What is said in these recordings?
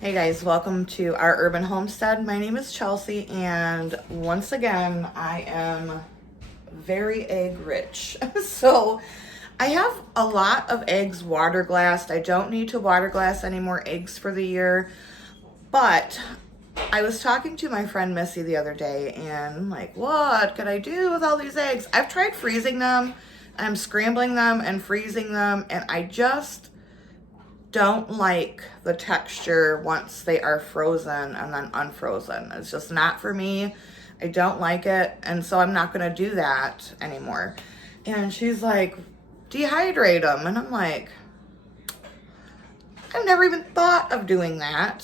Hey guys, welcome to our urban homestead. My name is Chelsea, and once again, I am very egg rich. So I have a lot of eggs water glassed. I don't need to water glass any more eggs for the year, but I was talking to my friend Missy the other day, and I'm like, what could I do with all these eggs? I've tried freezing them. I'm scrambling them and freezing them, and I just don't like the texture once they are frozen and then unfrozen. It's just not for me. I don't like it, and so I'm not going to do that anymore. And she's like, dehydrate them. And I'm like, I've never even thought of doing that.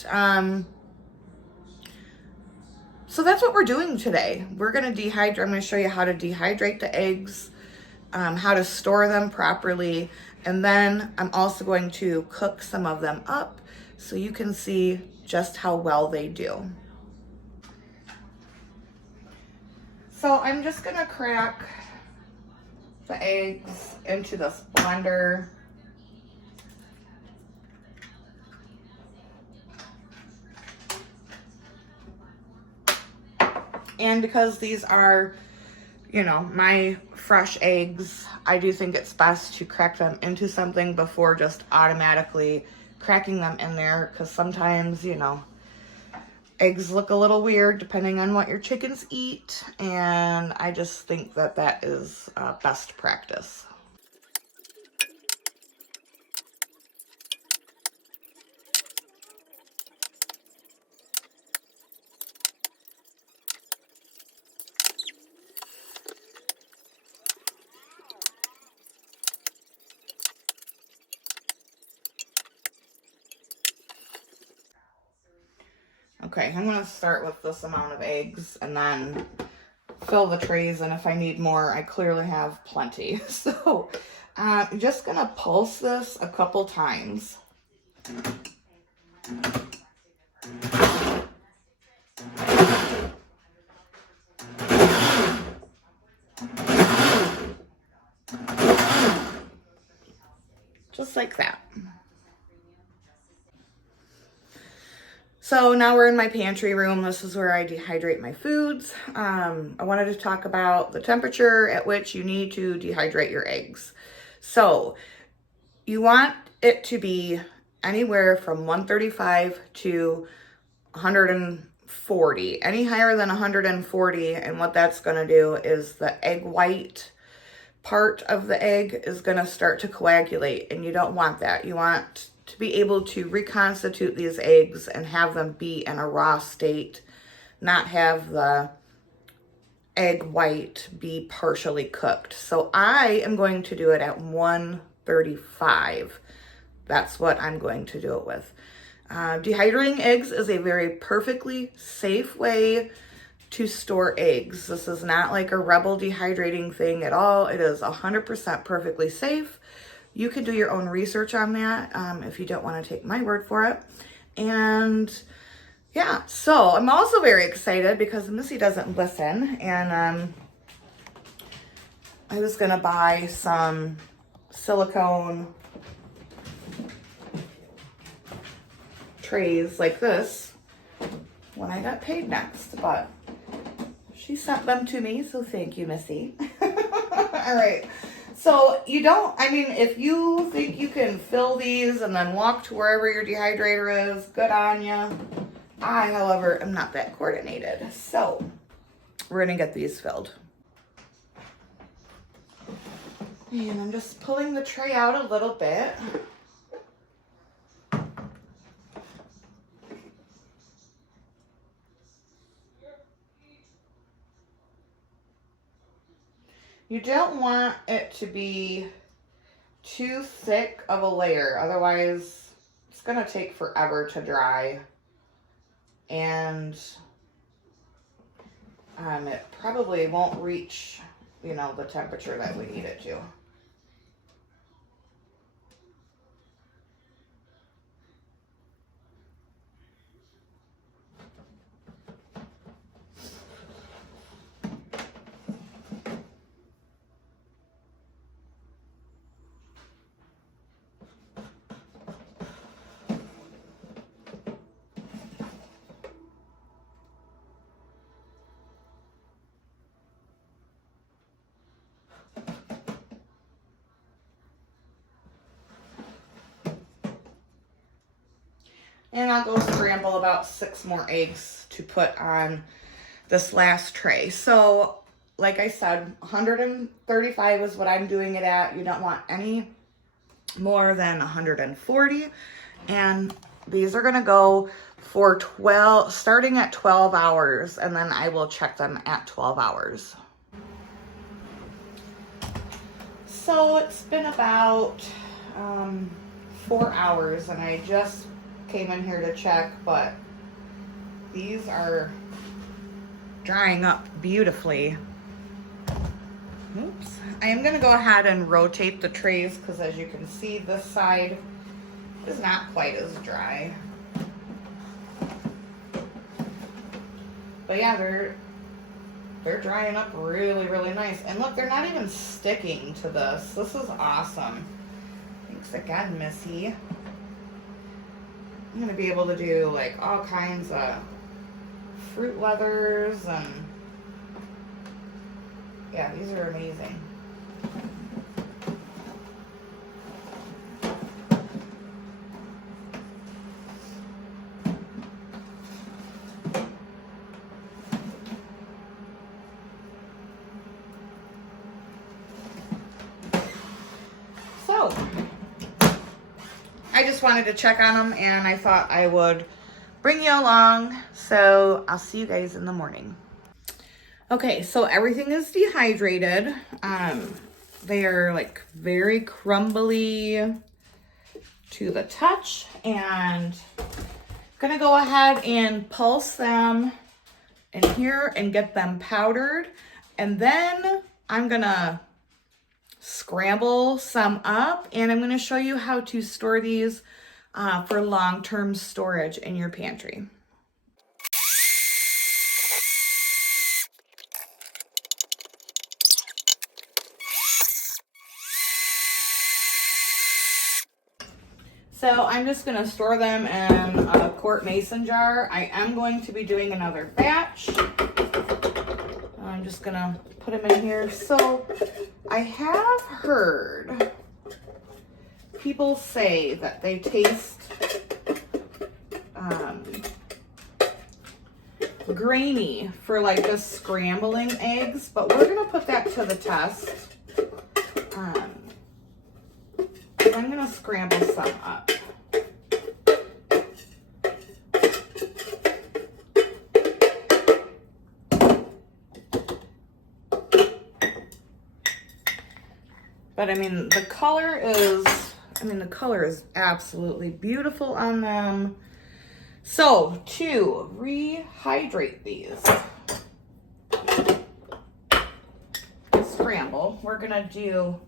So that's what we're doing today. We're going to dehydrate. I'm going to show you how to dehydrate the eggs, how to store them properly, and then I'm also going to cook some of them up so you can see just how well they do. So I'm just gonna crack the eggs into this blender. And because these are, my fresh eggs, I do think it's best to crack them into something before just automatically cracking them in there, because sometimes, eggs look a little weird depending on what your chickens eat, and I just think that that is best practice. Okay, I'm going to start with this amount of eggs and then fill the trays, and if I need more, I clearly have plenty. So I'm just going to pulse this a couple times. Just like that. So now we're in my pantry room. This is where I dehydrate my foods. I wanted to talk about the temperature at which you need to dehydrate your eggs. So you want it to be anywhere from 135 to 140. Any higher than 140, and what that's going to do is the egg white part of the egg is going to start to coagulate, and you don't want that. You want to be able to reconstitute these eggs and have them be in a raw state, not have the egg white be partially cooked. So I am going to do it at 135. That's what I'm going to do it with. Dehydrating eggs is a very perfectly safe way to store eggs. This is not like a rebel dehydrating thing at all. It is 100% perfectly safe. You can do your own research on that if you don't want to take my word for it. And yeah, so I'm also very excited because Missy doesn't listen, and I was gonna buy some silicone trays like this when I got paid next, but she sent them to me, so thank you, Missy. All right. So if you think you can fill these and then walk to wherever your dehydrator is, good on you. I, however, am not that coordinated. So we're going to get these filled. And I'm just pulling the tray out a little bit. You don't want it to be too thick of a layer, otherwise it's going to take forever to dry, and it probably won't reach, the temperature that we need it to. And I'll go scramble about 6 more eggs to put on this last tray. So like I said, 135 is what I'm doing it at. You don't want any more than 140. And these are gonna go for 12, starting at 12 hours, and then I will check them at 12 hours. So it's been about 4 hours, and I just came in here to check, but these are drying up beautifully. Oops. I am going to go ahead and rotate the trays because, as you can see, this side is not quite as dry. But yeah, they're drying up really, really nice. And look, they're not even sticking to this. This is awesome. Thanks again, Missy. I'm going to be able to do like all kinds of fruit leathers, and yeah, these are amazing. So I just wanted to check on them, and I thought I would bring you along. So I'll see you guys in the morning. Okay, so everything is dehydrated. They are like very crumbly to the touch, and I'm gonna go ahead and pulse them in here and get them powdered, and then I'm gonna scramble some up, and I'm gonna show you how to store these for long-term storage in your pantry. So I'm just going to store them in a quart mason jar. I am going to be doing another batch. I'm just going to put them in here. So I have heard people say that they taste grainy for like just scrambling eggs, but we're going to put that to the test. I'm going to scramble some up. But I mean, the color is absolutely beautiful on them. So to rehydrate these, scramble, we're going to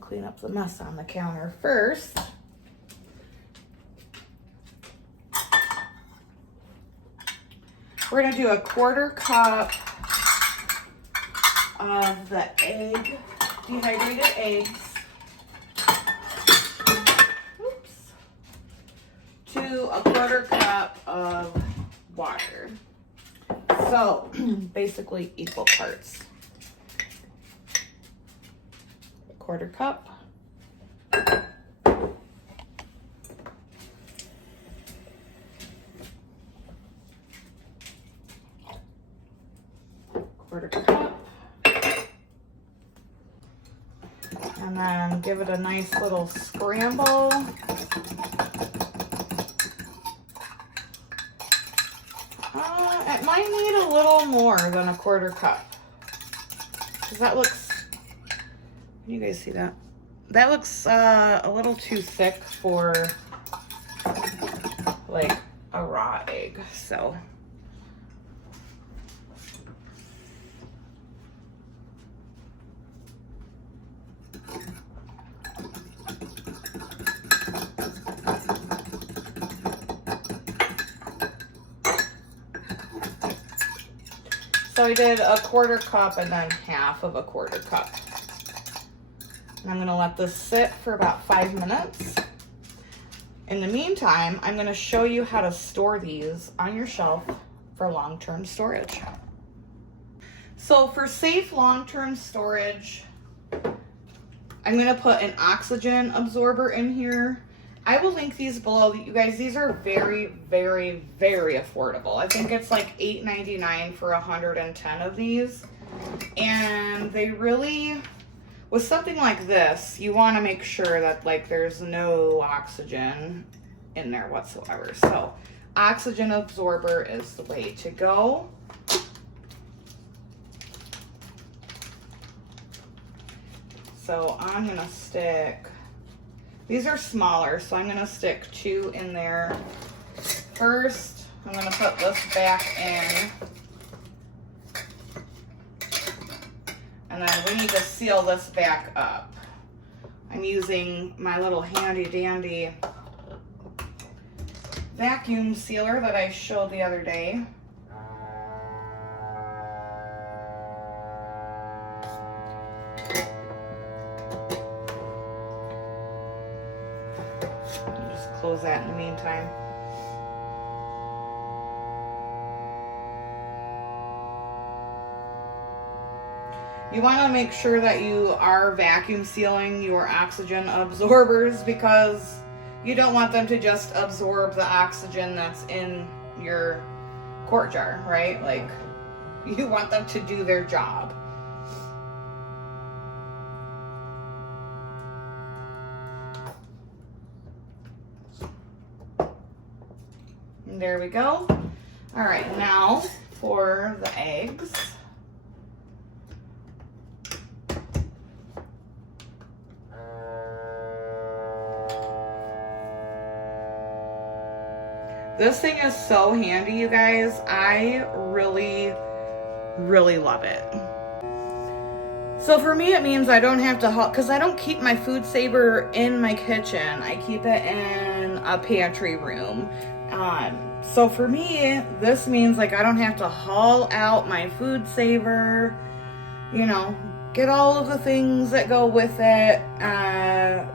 clean up the mess on the counter first. We're going to do a 1/4 cup of the dehydrated eggs. Oops. To a 1/4 cup of water. So basically equal parts. 1/4 cup. 1/4 cup. And then give it a nice little scramble. It might need a little more than a 1/4 cup. Because that looks, can you guys see that? That looks a little too thick for like a raw egg, so. So I did a 1/4 cup and then half of a 1/4 cup. And I'm gonna let this sit for about 5 minutes. In the meantime, I'm gonna show you how to store these on your shelf for long-term storage. So for safe long-term storage, I'm gonna put an oxygen absorber in here. I will link these below. You guys, these are very, very, very affordable. I think it's like $8.99 for 110 of these. And they really, with something like this, you want to make sure that like there's no oxygen in there whatsoever. So oxygen absorber is the way to go. So I'm going to stick, these are smaller, so I'm going to stick 2 in there. First, I'm going to put this back in. And then we need to seal this back up. I'm using my little handy dandy vacuum sealer that I showed the other day. Just close that in the meantime. You want to make sure that you are vacuum sealing your oxygen absorbers because you don't want them to just absorb the oxygen that's in your quart jar, right? Like, you want them to do their job. And there we go. All right, now for the eggs. This thing is so handy, you guys. I really, really love it. So for me, it means I don't have to, because I don't keep my food saver in my kitchen. I keep it in a pantry room. So for me, this means like I don't have to haul out my food saver, you know, get all of the things that go with it.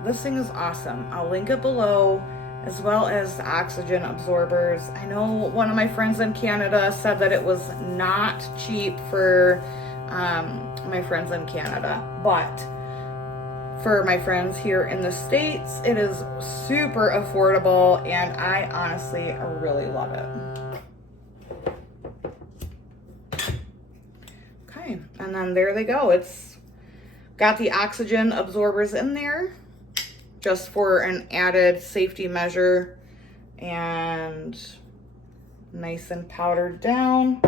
This thing is awesome. I'll link it below, as well as the oxygen absorbers. I know one of my friends in Canada said that it was not cheap for my friends in Canada, but for my friends here in the States, it is super affordable, and I honestly really love it. Okay, and then there they go. It's got the oxygen absorbers in there, just for an added safety measure, and nice and powdered down.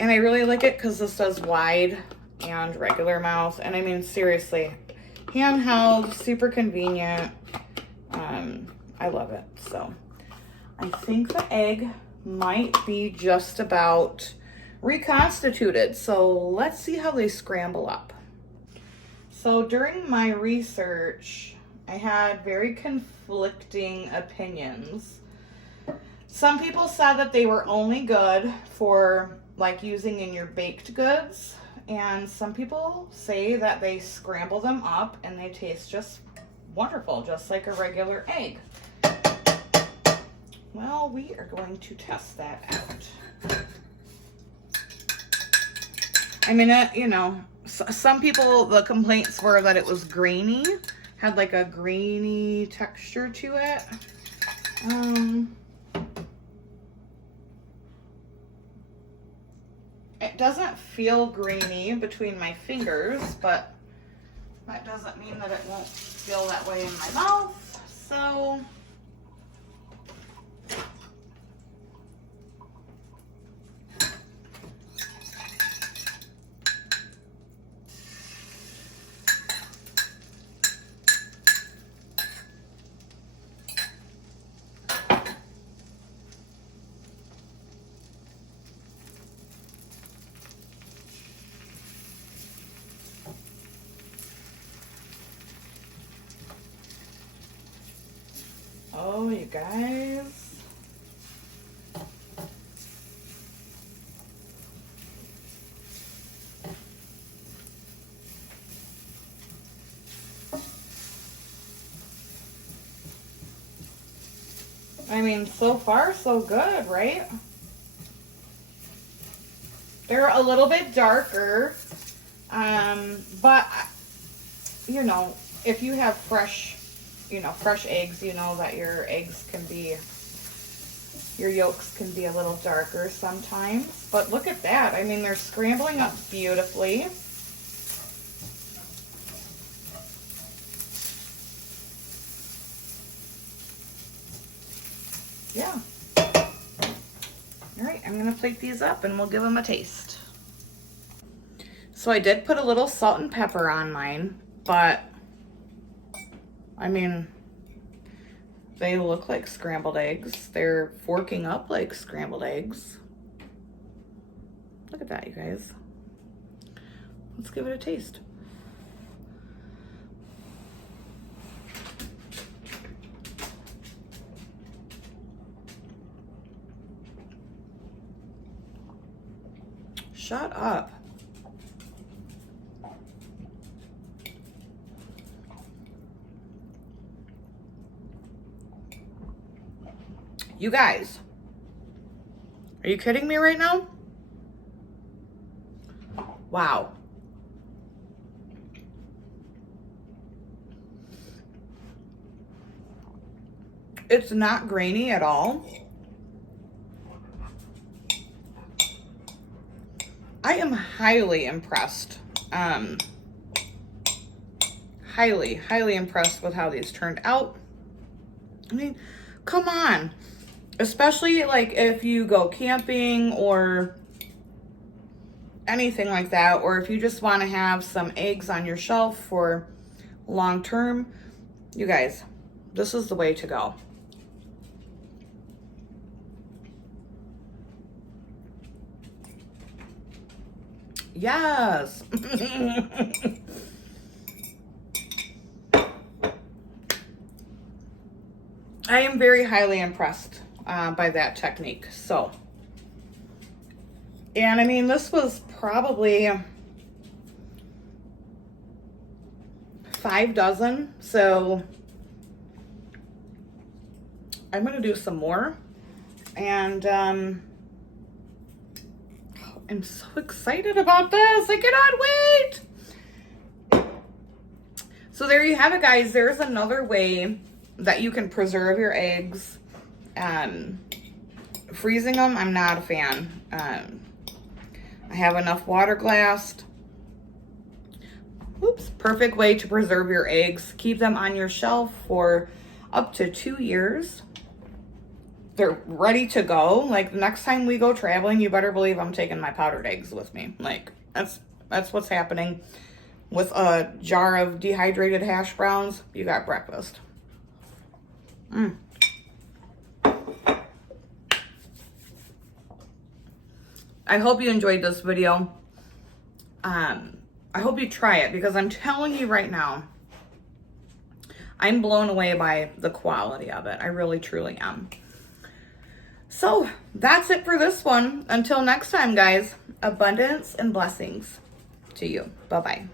And I really like it because this does wide and regular mouth. And I mean, seriously, handheld, super convenient. I love it. So I think the egg might be just about reconstituted. So let's see how they scramble up. So during my research, I had very conflicting opinions. Some people said that they were only good for like using in your baked goods, and some people say that they scramble them up and they taste just wonderful, just like a regular egg. Well, we are going to test that out. I mean, you know, some people, the complaints were that it was grainy, had like a grainy texture to it. It doesn't feel grainy between my fingers, but that doesn't mean that it won't feel that way in my mouth. So oh, you guys. I mean, so far so good, right? They're a little bit darker, but you know, if you have fresh eggs, you know that your yolks can be a little darker sometimes. But look at that. I mean, they're scrambling up beautifully. Yeah. All right, I'm gonna plate these up and we'll give them a taste. So I did put a little salt and pepper on mine, but I mean, they look like scrambled eggs. They're forking up like scrambled eggs. Look at that, you guys. Let's give it a taste. Shut up. You guys, are you kidding me right now? Wow. It's not grainy at all. I am highly impressed. Highly impressed with how these turned out. I mean, come on. Especially like if you go camping or anything like that, or if you just want to have some eggs on your shelf for long term, you guys, this is the way to go. Yes. I am very highly impressed by that technique. So, and I mean, this was probably 5 dozen. So I'm going to do some more. And I'm so excited about this. I cannot wait. So there you have it, guys. There's another way that you can preserve your eggs. Freezing them, I'm not a fan. I have enough water glassed. Oops, perfect way to preserve your eggs. Keep them on your shelf for up to 2 years. They're ready to go. Like, the next time we go traveling, you better believe I'm taking my powdered eggs with me. Like, that's what's happening. With a jar of dehydrated hash browns, you got breakfast. I hope you enjoyed this video. I hope you try it, because I'm telling you right now, I'm blown away by the quality of it. I really, truly am. So that's it for this one. Until next time, guys, abundance and blessings to you. Bye-bye.